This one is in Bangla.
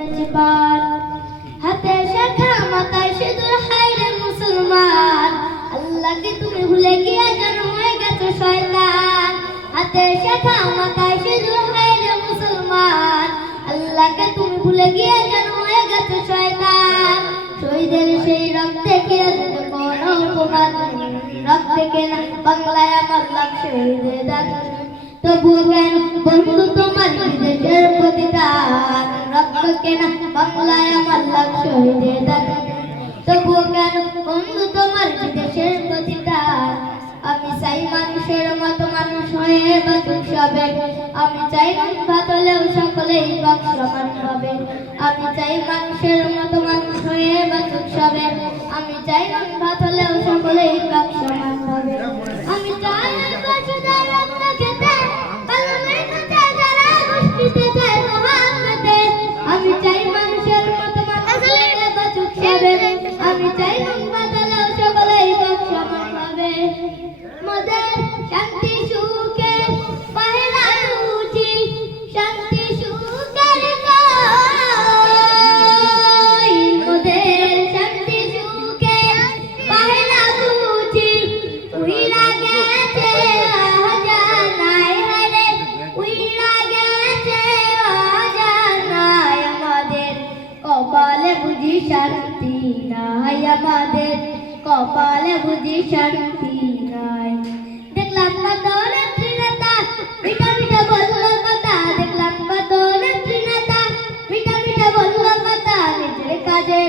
মেজবান হাতে শাখা, মাথায় সিঁদুর হাইরে মুসলমান। আল্লাহকে তুমি ভুলে গিয়ে যেন হয়ে গেছো শয়তান। হাতে শাখা, মাথায় সিঁদুর হাইরে মুসলমান। আল্লাহকে তুমি ভুলে গিয়ে যেন হয়ে গেছো শয়তান। শহীদের সেই রক্তে কোনো অপমান রক্তে কে বাংলায় আমার লাভ, শহীদের দান তবু কেন বন্ধু তোমার বিদেশের প্রতিদান রক্ত কেনা বাংলায় আমার আমি চাই মানুষের মতো মানুষ হয়ে বাঁচুক সবে আমি চাই ভাতলেও সকলেই বাক সমান হবে আমি চাই মানুষের মতো মানুষ হয়ে বাঁচুক সবে আমি চাই ভাতলেও সকলেই বাক বুঝি শান্তি নাই আমাদের কপালে বুঝি শান্তি Bye.